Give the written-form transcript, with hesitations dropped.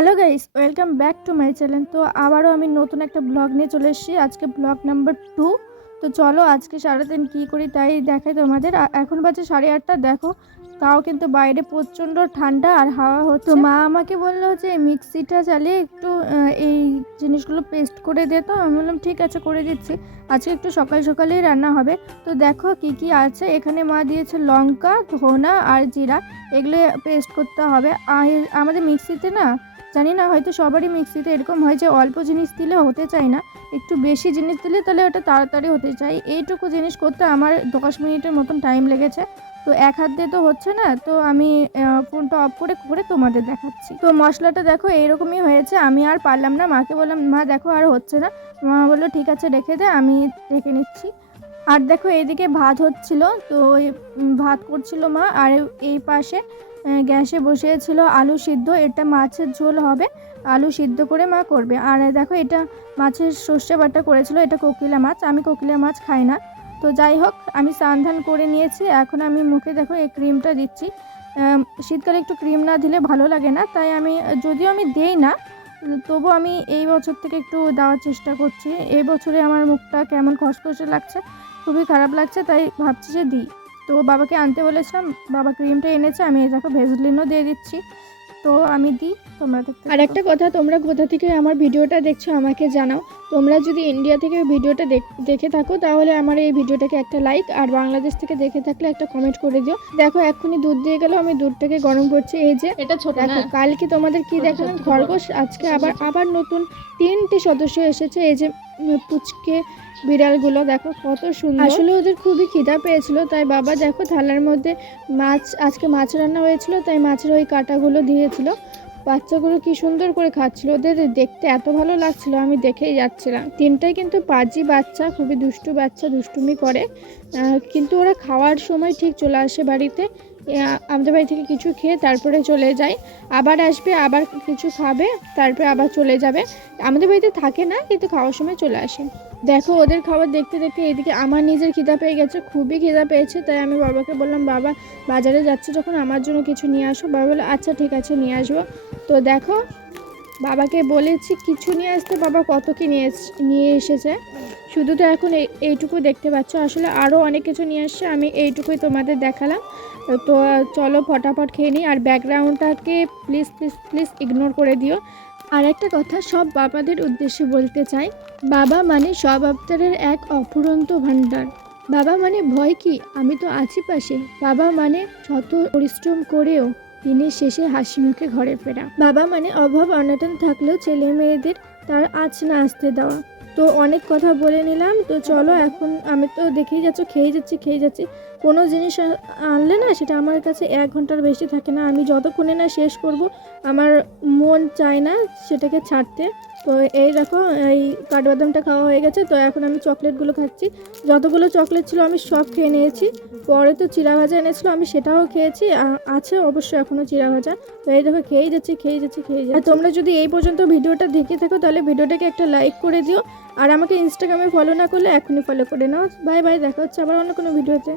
Hello guys, welcome back to my channel. তো আবারও আমি নতুন একটা ব্লগ নিয়ে চলে এসেছি। আজকে ব্লগ নাম্বার 2। তো চলো আজকে সারাদিন কী করি তাই দেখাই তোমাদের। এখন বাজে 8:30। দেখো, তাও কিন্তু বাইরে প্রচণ্ড ঠান্ডা আর হাওয়া হচ্ছে। তো মা আমাকে বললো যে মিক্সিটা চালিয়ে একটু এই জিনিসগুলো পেস্ট করে দে। তো আমি বললাম ঠিক আছে, করে দিচ্ছি। আজকে একটু সকাল সকালেই রান্না হবে। তো দেখো কি কি আছে এখানে। মা দিয়েছে লঙ্কা, ধনা আর জিরা, এগুলো পেস্ট করতে হবে। আর আমাদের মিক্সিতে না, জানি না, হয়তো সবারই মিক্সিতে এরকম হয় যে অল্প জিনিস দিলে হতে চায় না, একটু বেশি জিনিস দিলে তাহলে ওটা তাড়াতাড়ি হতে চায়। এইটুকু জিনিস করতে আমার 10 মিনিটের মতন টাইম লেগেছে। তো এক হাত দিয়ে তো হচ্ছে না, তো আমি ফোনটা অফ করে করে তোমাদের দেখাচ্ছি। তো মশলাটা দেখো এইরকমই হয়েছে। আমি আর পারলাম না, মাকে বললাম মা দেখো আর হচ্ছে না। মা বললো ঠিক আছে রেখে দে, আমি রেখে নিচ্ছি। আর দেখো এইদিকে ভাত হচ্ছিল, তো ভাত করছিল মা। আর এই পাশে গ্যাসে বসিয়েছিল আলু সিদ্ধ। এটা মাছের ঝোল হবে, আলু সিদ্ধ করে মা করবে। আর দেখো এটা মাছের সর্ষে বাটা করেছিল। এটা কোকিলা মাছ, আমি কোকিলা মাছ খাই না। তো যাই হোক, আমি স্নান ধান করে নিয়েছি। এখন আমি মুখে দেখো এই ক্রিমটা দিচ্ছি। শীতকালে একটু ক্রিম না দিলে ভালো লাগে না, তাই আমি, যদিও আমি দেই না, তবু আমি এই বছর থেকে একটু দেওয়ার চেষ্টা করছি। এই বছরে আমার মুখটা কেমন খসখসে লাগছে, খুবই খারাপ লাগছে, তাই ভাবছি যে দিই। তো বাবাকে আনতে বলেছিলাম, বাবা ক্রিমটা এনেছে। আমি এই দেখো ভেজলিনও দিয়ে দিচ্ছি। তো আমি দিই, তোমরা দেখতে। আর একটা কথা, তোমরা কোথা থেকে আমার ভিডিওটা দেখছো আমাকে জানাও। তোমরা যদি ইন্ডিয়া থেকে ভিডিওটা দেখে থাকো তাহলে আমার এই ভিডিওটাকে একটা লাইক, আর বাংলাদেশ থেকে দেখে থাকলে একটা কমেন্ট করে দিও। দেখো এক্ষুনি দুধ দিয়ে গেল, আমি দুধটাকে গরম করছি। এই যে এটা ছোট, দেখো কালকে তোমাদের কি দেখালাম খরগোশ, আজকে আবার নতুন 3টে সদস্য এসেছে। এই যে পুচকে বিড়ালগুলো দেখো কত সুন্দর। আসলে ওদের খুবই খিদা পেয়েছিল, তাই বাবা দেখো থালার মধ্যে মাছ, আজকে মাছ রান্না হয়েছিল তাই মাছের ওই কাঁটাগুলো দিয়েছিল। বাচ্চাগুলো কি সুন্দর করে খাচ্ছিল, ওদের দেখতে এত ভালো লাগছিল, আমি দেখেই যাচ্ছিলাম। 3টাই কিন্তু পাজি বাচ্চা, খুবই দুষ্টু বাচ্চা, দুষ্টুমি করে। কিন্তু ওরা খাওয়ার সময় ঠিক চলে আসে বাড়িতে। আমাদের বাড়ি থেকে কিছু খেয়ে তারপরে চলে যায়, আবার আসবে, আবার কিছু খাবে, তারপরে আবার চলে যাবে। আমাদের বাড়িতে থাকে না, কিন্তু খাওয়ার সময় চলে আসে। দেখো ওদের খাবার দেখতে দেখতে এদিকে আমার নিজের খিদা পেয়ে গেছে, খুবই খিদা পেয়েছে। তাই আমি বাবাকে বললাম বাবা বাজারে যাচ্ছে যখন আমার জন্য কিছু নিয়ে আসো। বাবা বলে আচ্ছা ঠিক আছে নিয়ে আসবো। তো দেখো বাবাকে বলেছি কিছু নিয়ে আসতে, বাবা কত কি নিয়ে এসেছে। শুধু তো এখন এইটুকু দেখতে পাচ্ছ, আসলে আরও অনেক কিছু নিয়ে আসছে, আমি এইটুকুই তোমাদের দেখালাম। তো চলো ফটাফট খেয়ে নিই। আর ব্যাকগ্রাউন্ডটাকে প্লিজ প্লিজ প্লিজ ইগনোর করে দিও। আর একটা কথা সব বাবাদের উদ্দেশ্যে বলতে চাই, বাবা মানে সব আবদারের এক অফুরন্ত ভাণ্ডার। বাবা মানে ভয় কি, আমি তো আছি পাশে। বাবা মানে শত পরিশ্রম করেও দিনের শেষে হাসি মুখে ঘরে ফেরা। বাবা মানে অভাব অনটন থাকলেও ছেলে মেয়েদের তার আঁচ না আসতে দেওয়া। তো অনেক কথা বলে নিলাম, তো চলো এখন, আমি তো দেখেই যাচ্ছ খেয়ে যাচ্ছি। কোনো জিনিস আনলে না সেটা আমার কাছে 1 ঘন্টার বেশি থাকে না। আমি যতক্ষণে না শেষ করব আমার মন চায় না সেটাকে ছাড়তে। তো এই দেখো এই কাঠবাদামটা খাওয়া হয়ে গেছে। তো এখন আমি চকলেটগুলো খাচ্ছি। যতগুলো চকলেট ছিল আমি সব খেয়ে নিয়েছি। পরে তো চিড়া ভাজা এনেছিল, আমি সেটাও খেয়েছি, আছে অবশ্যই এখনও চিড়া ভাজা। তো এই দেখো খেয়েই যাচ্ছি। আর তোমরা যদি এই পর্যন্ত ভিডিওটা দেখে থাকো তাহলে ভিডিওটাকে একটা লাইক করে দিও। আর আমাকে ইনস্টাগ্রামে ফলো না করলে এখনই ফলো করে নাও। বাই বাই, দেখা হচ্ছে আবার অন্য কোনো ভিডিওতে।